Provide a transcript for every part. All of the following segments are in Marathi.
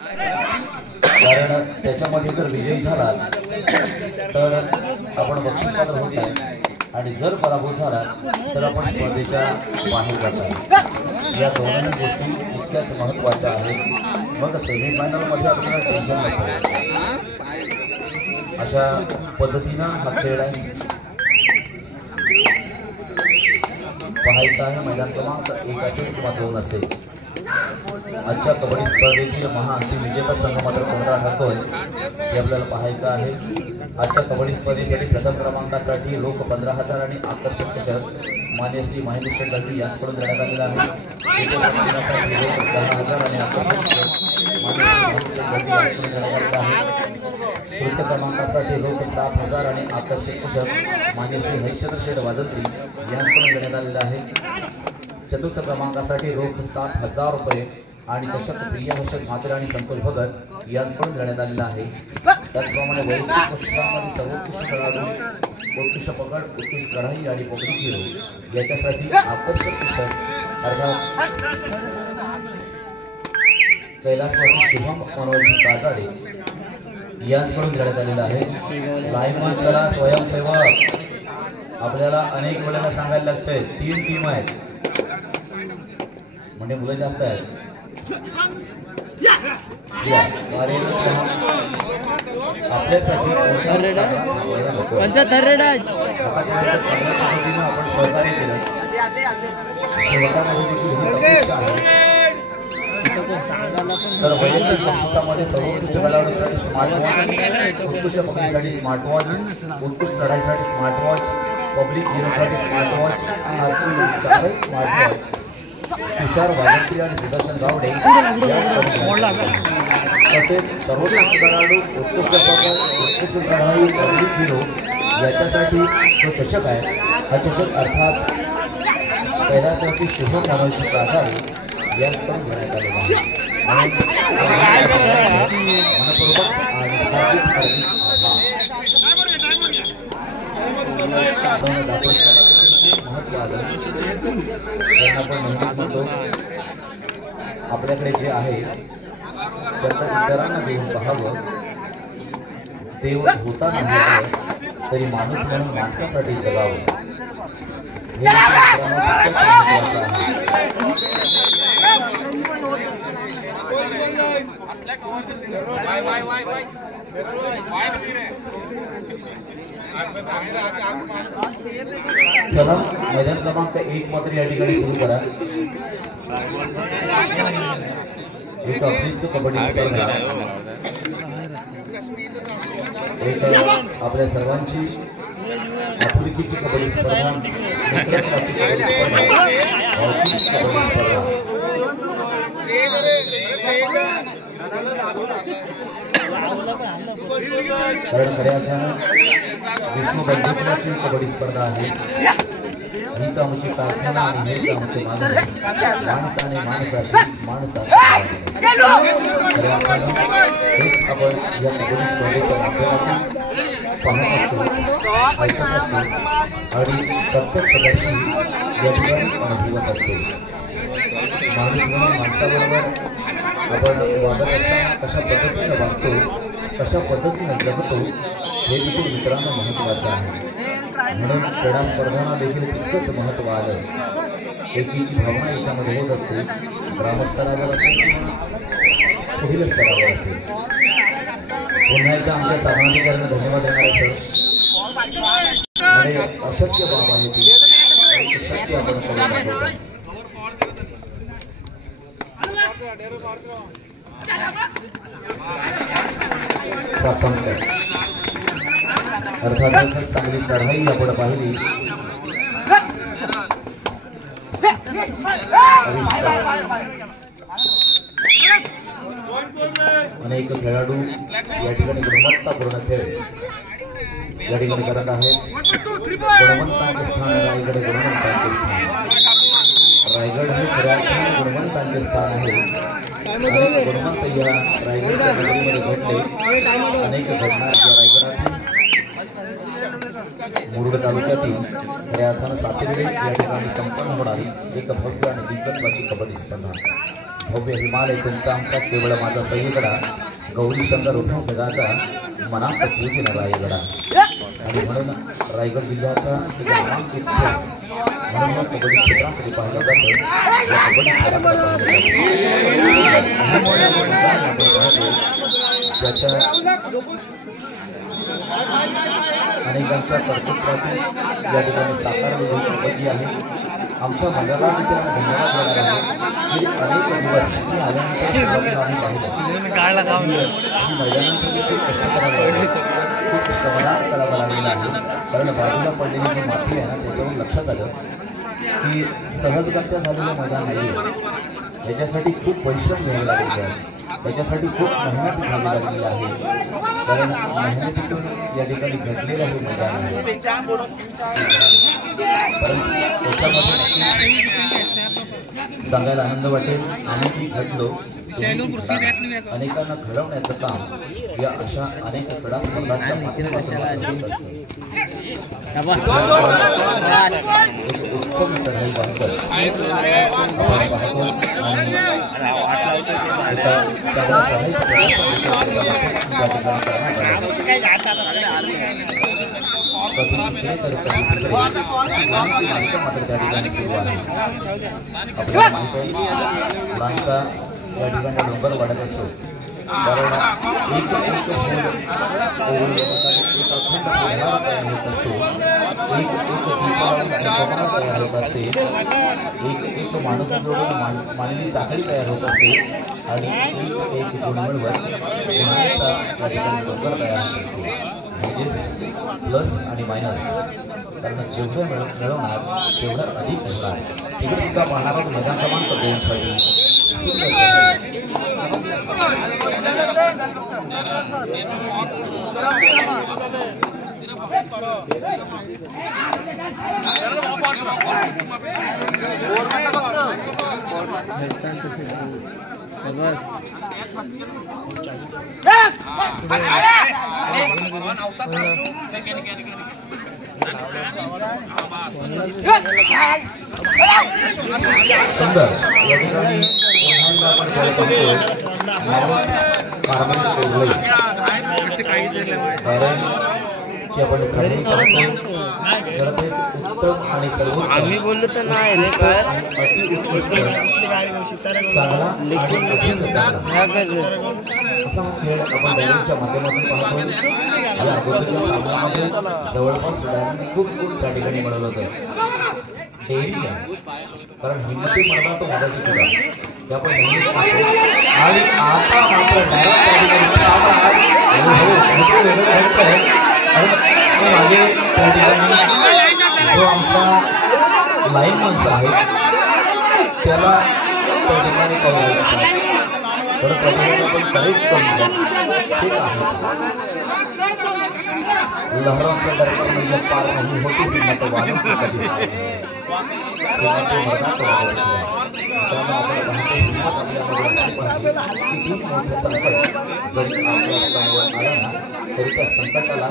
कारण त्याच्यामध्ये जर विजयी झाला तर आपण बक्षीसपात्र होताय आणि जर पराभव झाला तर आपण स्पर्धेच्या बाहेर जातात। या दोन्ही गोष्टी तितक्याच महत्त्वाच्या आहेत। मग सेमीफायनलमध्ये आपल्याला टेन्शन नसतं। अशा पद्धतीनं हा खेळ आहे पाहायचा आहे। मैदान क्रमांक 1 असेल किंवा 2 असेल। आजच्या कबड्डी स्पर्धेतील महाअंतिम विजेता संघ मात्र कोणता ठरतोय हे आपल्याला पाहायचं आहे। आजच्या कबड्डी स्पर्धेसाठी प्रथम क्रमांकासाठी रोख 15,000 आणि आकर्षक चषक मान्य श्री महेंद्र गल्ली यांच्याकडून देण्यात आलेला आहे। द्वितीय क्रमांकासाठी रोख 10,000 आणि आकर्षक तृतीय क्रमांकासाठी रोख 7,000 आणि आकर्षक चषक मान्य श्री हरिश्चंद्र शेठ वाजंत्री यांच्याकडून देण्यात आलेला आहे। चतुर्थ क्रमांकासाठी रोख 7,000 रुपये आणि चषक प्रिया हर्षद म्हात्रे आणि संतोष भगत यांच्याकडून देण्यात आलेला आहे। त्याचप्रमाणे वैयक्तिक पुरस्कारामध्ये सर्वोत्कृष्ट खेळाडू, उत्कृष्ट पकड, उत्कृष्ट लढाई आणि पकडी खेळ याच्यासाठी आकर्षक चषक अर्थात कैलासवासी शुभम मनोज काजाडे यांच्याकडून देण्यात आलेला आहे। लाईनमन चला स्वयंसेवक आपल्याला अनेक वेळेला सांगायला लागतंय 3 टीम आहेत म्हणजे मुलं जास्त आहेत। आपल्यासाठी आपण सहकार्य केलं तर वैयक्तिक बक्षिसामध्ये सर्वोत्कृष्ट खेळाडूसाठी स्मार्टवॉच, उत्कृष्ट पकडीसाठी स्मार्टवॉच, उत्कृष्ट लढाईसाठी स्मार्टवॉच, पब्लिक हिरोसाठी स्मार्टवॉच, चारही स्मार्टवॉच तुषार वाजंत्री आणि सुदर्शन गावडे तसेच सर्वोत्कृष्ट खेळाडू, उत्कृष्ट पकड, उत्कृष्ट लढाई, पब्लिक हिरो याच्यासाठी तो चषक आहे। हा चषक अर्थात कैलासवासी शुभम मनोज काजाडे यांच्याकडून घेण्यात आलेला आहे। मनपूर्वक आणि हार्दिक महत्व आलं त्यांना आपण मेहनत म्हणतो। आपल्याकडे जे आहे त्याचं इतरांना देऊन पाहावं। देव होता नाही तरी माणूस म्हणून माणसासाठी जगावं हे चला मैदान क्रमांक 1 मात्र या ठिकाणी सुरू करा। एक अफरीची कबड्डी स्पर्धा एक आपल्या सर्वांची आपुलकीची कबड्डी स्पर्धा कारण खऱ्या अर्थानं विष्णू बंधुत्वाची कबड्डी स्पर्धा आहे। ही आमची प्रार्थना आणि हेच आमचे माणूस माणसाने माणसाची माणसाची खऱ्या अर्थानं हेच आपण या कबड्डी स्पर्धेच्या माध्यमातून पाहत असतो, ऐकत असतो आणि प्रत्यक्षदर्शी या ठिकाणी अनुभवत असतो। माणूस म्हणून माणसाबरोबर आपण वागत असताना कशा पद्धतीने वागतो, कशा पद्धतीने जगतो हे देखील मित्रांनो महत्त्वाचं आहे। म्हणून क्रीडा स्पर्धांना देखील तितकंच महत्त्व आलं। एकीची भावना याच्यामध्ये होत असते, ग्रामस्तरावर असेल पुढील स्तरावर असेल। पुन्हा एकदा आमच्या सामाजिकांना धन्यवाद देणार सर म्हणजे अशक्य बाब आहे ती शक्य आपण करून दाखवतो। अर्थातच चांगली चढाई आपण पाहिली। अनेक खेळाडू या ठिकाणी गुणवत्तापूर्ण खेळ या ठिकाणी करत आहेत। गुणवंतांचे स्थान रायगड गुणवंतांचे स्थान रायगड हे खऱ्या अर्थाने गुणवंतांचे स्थान आहे। अनेक गुणवंत या रायगडच्या नगरीमध्ये घडले। अनेक घटना या रायगडातील मुरुड तालुक्यातील खऱ्या अर्थानं सातेवडे या ठिकाणी संपन्न होणारी एक भव्य आणि दिग्गज कबड्डी स्पर्धा भव्य हिमालय तुमचा आमचा केवळ माझा सह्यगडा गौरी शंकर उठा जगाचा मनात पूजन रायगडा आणि म्हणून रायगड जिल्ह्याचा एक नामांकित खेळ म्हणून कबड्डी क्षेत्रामध्ये पाहिलं जातं या कबड्डी त्याच्या अनेकांच्या कर्तृत्वातून या ठिकाणी साकारलेली कबड्डी आहे आमच्या मंडळाला धन्यवाद देणार आहे की अनेक दिवस मी आल्यानंतर आम्ही पाहिलं मैदानांसाठी खूप कष्ट करावं लागलं खूप श्रमदान करावं लागलेलं आहे कारण बाजूला पडलेली जी माती आहे ना त्याच्यावरून लक्षात आलं की सहजगत्या झालेलं मैदान नाही याच्यासाठी खूप परिश्रम घ्यावे लागलेले आहे त्याच्यासाठी खूप मेहनत घ्यावी लागलेली आहे कारण मेहनतीतून या ठिकाणी घडलेलं हे मैदान आहे परंतु त्याच्यामध्ये सांगायला आनंद वाटेल आम्ही जी घडलो अनेकांना घडवण्याचं काम या अशा अनेक क्रीडा स्पर्धांच्या माध्यमातून उत्तम चढाई बांधत आपल्याला माहिती आहे मुलांचा या ठिकाणी नंबर वाढत असतो कारण एक माणूस जोडून मानवी साखळी तयार होत असते आणि एक गुणवळ गुणांचा या ठिकाणी नंबर तयार होत असतो म्हणजेच प्लस आणि मायनस कारण जेवढं मिळवणार तेवढं अधिक होणार तिकडे सुद्धा पाहणारा मैदान क्रमांक 2 साठी सुंदर या ठिकाणी आम्ही बोललो तर नाही चांगला जवळपास खूप त्या ठिकाणी मिळवलं होतं कारण हिंमती म्हणता तो मराठी तुला त्या पण आणि आता मात्र मागे त्या ठिकाणी जो आमचा लाईन माणसं आहे त्याला त्या ठिकाणी कळवायचं बरं त्या ठिकाणी आपण करेक्ट करून ठीक आहे लहरांचा दरबार म्हणजे पार नाही होती हिंमत वाढून कधी त्या संकटाला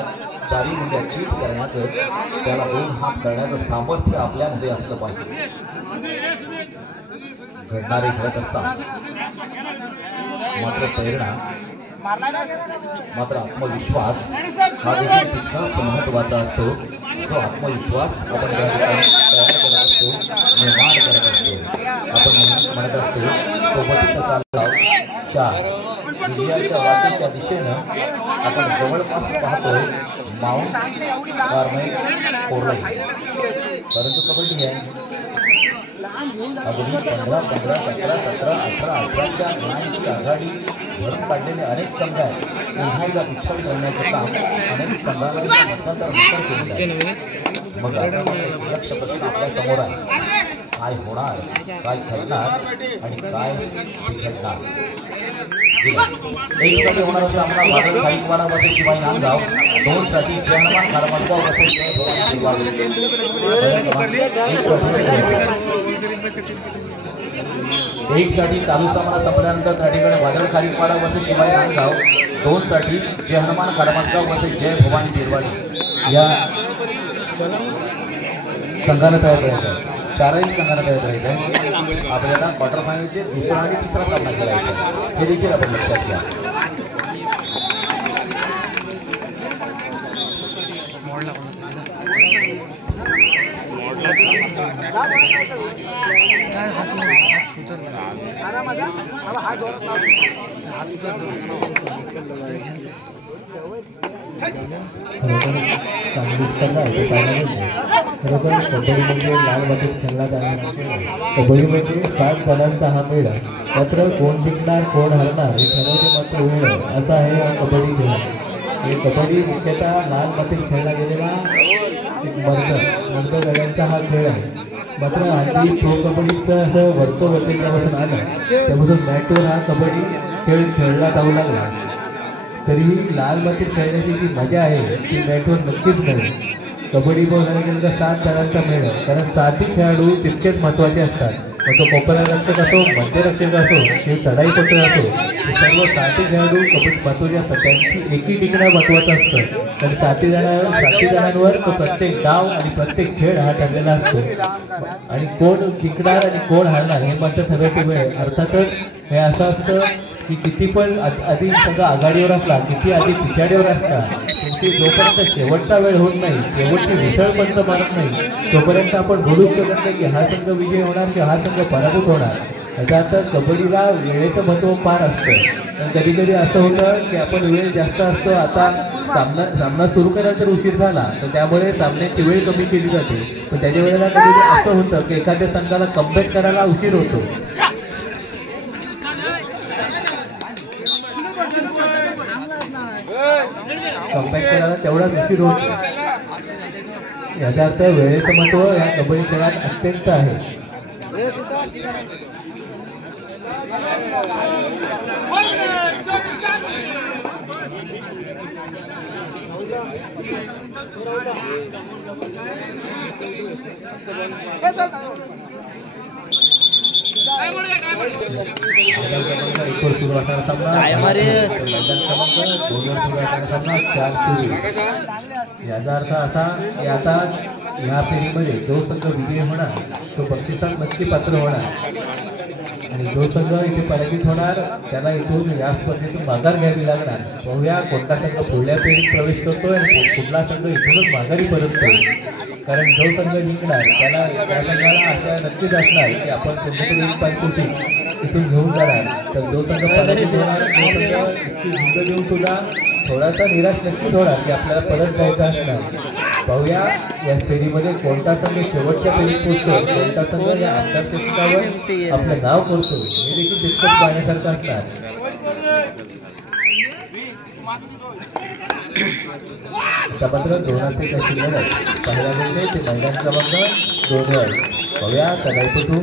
चारी मुंड्या चीट करण्याचं त्याला 2 हात करण्याचं सामर्थ्य आपल्यामध्ये असलं पाहिजे घडणारे घडत असतात मात्र प्रेरणा मात्र आत्मविश्वास हा देखील तितकाच महत्त्वाचा असतो तो आत्मविश्वास आपण त्या ठिकाणी तयार करत असतो निर्माण करत असतो आपण म्हणत असतो सोबतीचा चालला 4 विजयाच्या वाटेच्या दिशेनं आपण जवळपास पाहतोय माउंट कार्मेल कोरलाई परंतु कबड्डी आहे अगदी 15, 17, 18, 18च्या गुणांची आघाडी भरून काढलेले अनेक संघ आहेत पुन्हा एकदा पिछाडी करण्याचं काम अनेक संघाला मतदार केलेलं आहे मग लक्ष प्रश्न आपल्या समोर आहे काय होणार काय घडणार आणि काय बिघडणार एक साठी होणारा सामना बादल गायकवाड वर्सेस शिवाई नांदगाव 2 साठी जयहनुमान खारमलगाव वर्सेस जय भवानी एक साठी चालू सामना संपल्यानंतर त्या ठिकाणी बादल गायकवाड वर्सेस शिवाई नांदगाव 2 साठी जयहनुमान खारमलगाव वर्सेस जय भवानी बिरवाडी या संघाला तयार करायचं चारही संघांना तयार राहायचं आहे. आपल्याला क्वार्टर फायनलचे दुसरा आणि तिसरा सामना खेळायचा आहे. हे देखील आपण लक्षात घ्या. चांगली स्पर्धा आहे. खरोखर कबड्डी म्हणजे लाल मातीत खेळला जाणारा कबड्डी म्हणजे 7 पदांचा हा मेळ. मात्र कोण जिंकणार कोण हरणार हे ठरवते मात्र वेळ असा आहे हा कबड्डी खेळ. हे कबड्डी मुख्यतः लाल मातीत खेळला गेलेला एक मर्द गड्यांचा हा खेळ आहे. मात्र हल्ली प्रो कबड्डीचं असं वर्तवरती जेव्हापासून आलं त्यापासून मॅटवर हा कबड्डी खेळ खेळला जाऊ लागला. तरीही लाल मातीत खेळण्याची जी मजा आहे ती मॅटवर नक्कीच नाही. कबड्डी बघायला गेलं तर 7 जणांचा मेळ, कारण 7ही खेळाडू तितकेच महत्त्वाचे असतात. मग तो कोपरा रक्षक असो, मध्यरक्षक असो किंवा चढाईपटू असो, हे सर्व 7ही खेळाडू कबड्डी महत्त्वाचे असतात. त्यांची एकी टिकणं महत्त्वाचं असतं. कारण 7 जणांवर तो प्रत्येक डाव आणि प्रत्येक खेळ हा ठरलेला असतो. आणि कोण जिंकणार आणि कोण हारणार हे मात्र ठरवते वेळ. अर्थातच हे असं असतं की किती पण आधी समजा आघाडीवर असला, किती आधी पिछाडीवर असला, त्यांची जोपर्यंत शेवटचा वेळ होत नाही, शेवटची विसळ पंच मारत नाही, तोपर्यंत आपण बोलूच शकत नाही की हा संघ विजय होणार किंवा हा संघ पराभूत होणार. याचा अर्थ कबड्डीला वेळेचं महत्त्व फार असतं. कधी कधी असं होतं की आपण वेळ जास्त असतो. आता सामना सुरू करायला जर उशीर झाला तर त्यामुळे सामन्याची वेळ कमी केली जाते. पण त्याच्या वेळेला कधी असं होतं की एखाद्या संघाला कमबॅक करायला उशीर होतो. कम्बॅक करायला तेवढाच उशीर होतो. याचा अर्थ वेळेचं महत्त्व या कबड्डी खेळात अत्यंत आहे. सुरू असणारा सामना 4 सुरू. याचा अर्थ असा की आता या फेरीमध्ये जो संघ विजयी होणार तो बक्षिसात नक्की पात्र होणार आणि जो संघ इथे पराजित होणार त्याला इथून या स्पर्धेतून माघार घ्यावी लागणार. पाहूया कोणता संघ पुढल्या फेरीत प्रवेश करतोय आणि कुठला संघ इथूनच माघारी परततोय. कारण जो संघ जिंकणार त्याला त्या संघाला असं नक्कीच असणार की आपण कोणत्यातरी पायपोटी इथून घेऊन जाणार. तर जो संघ पराजित होणार तो संघ इतकी झुंज देऊन सुद्धा थोडासा निराश नक्कीच होणार की आपल्याला परत जायचं असणार. पाहूया या फेरीमध्ये कोणता संघ शेवटच्या फेरीत पोहोचतो, कोणता संघ या आमदार पुस्तकावर आपलं नाव करतो हे देखील तितकंच पाहण्यासारखं असणार. आता मात्र 2 कशी लढत पहिल्या वेळेने ते मैदान क्रमांक 2वर. पाहूया चढाईपटू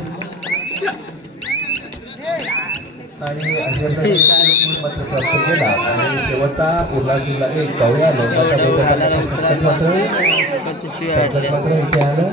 आणि अशा प्रकारे मात्र प्राप्त केला आणि शेवटचा उरला जिल्हा एक. पाहूया लोकांचा मात्र इथे आलं.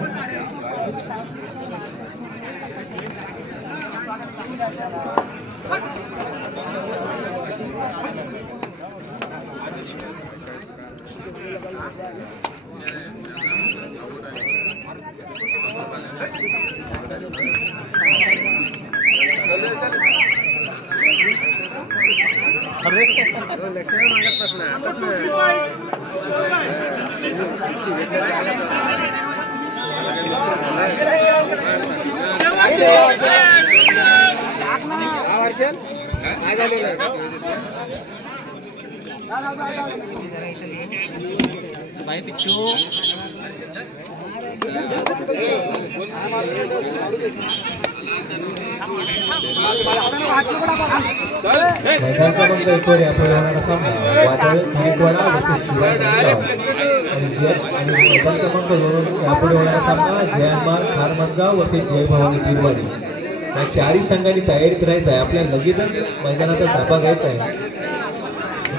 या 4ही संघांनी तयारीत राहायचं आहे. आपल्या लगेचच मैदानाचा धाबा घ्यायचा आहे.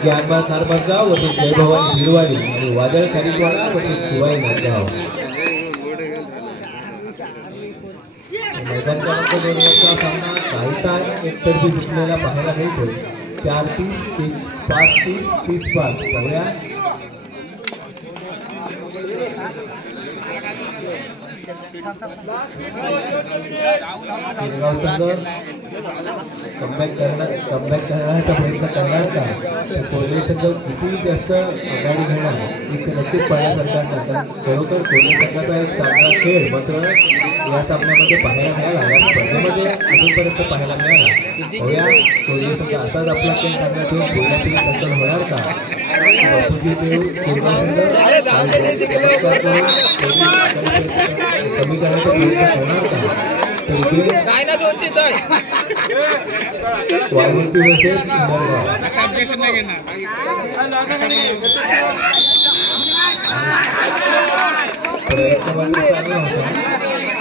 ज्ञानबा खारमसगाव वरती जय भवानी भिरवाडी आणि वादळ खारीवाडा वरती शिवाई नांदगाव. मैदान क्रमांक 2 सामना काहीसा एकतर्फी जिंकलेला पाहायला मिळतो. 4-30, 5-30, 30-5. पाहूया कमबॅक करण्याचा प्रयत्न करणार का? कोल्हे संघ किती जास्त आघाडी घेणार इथे नक्कीच पाहण्यासारखं असणार. खरोखर कोल्हे संघाचा एक चांगला खेळ मात्र या सामन्यामध्ये पाहायला मिळाला, या स्पर्धेमध्ये अजूनपर्यंत पाहायला मिळाला. होया कोल्हे संघ असाच आपला खेळ चांगला ठेवून कोल्हापुरी दखल होणार का? कमी करण्याचा प्रयत्न होणार का? वाळवंटी वर्सेस इंदरगाव. प्रयत्न चालू होता.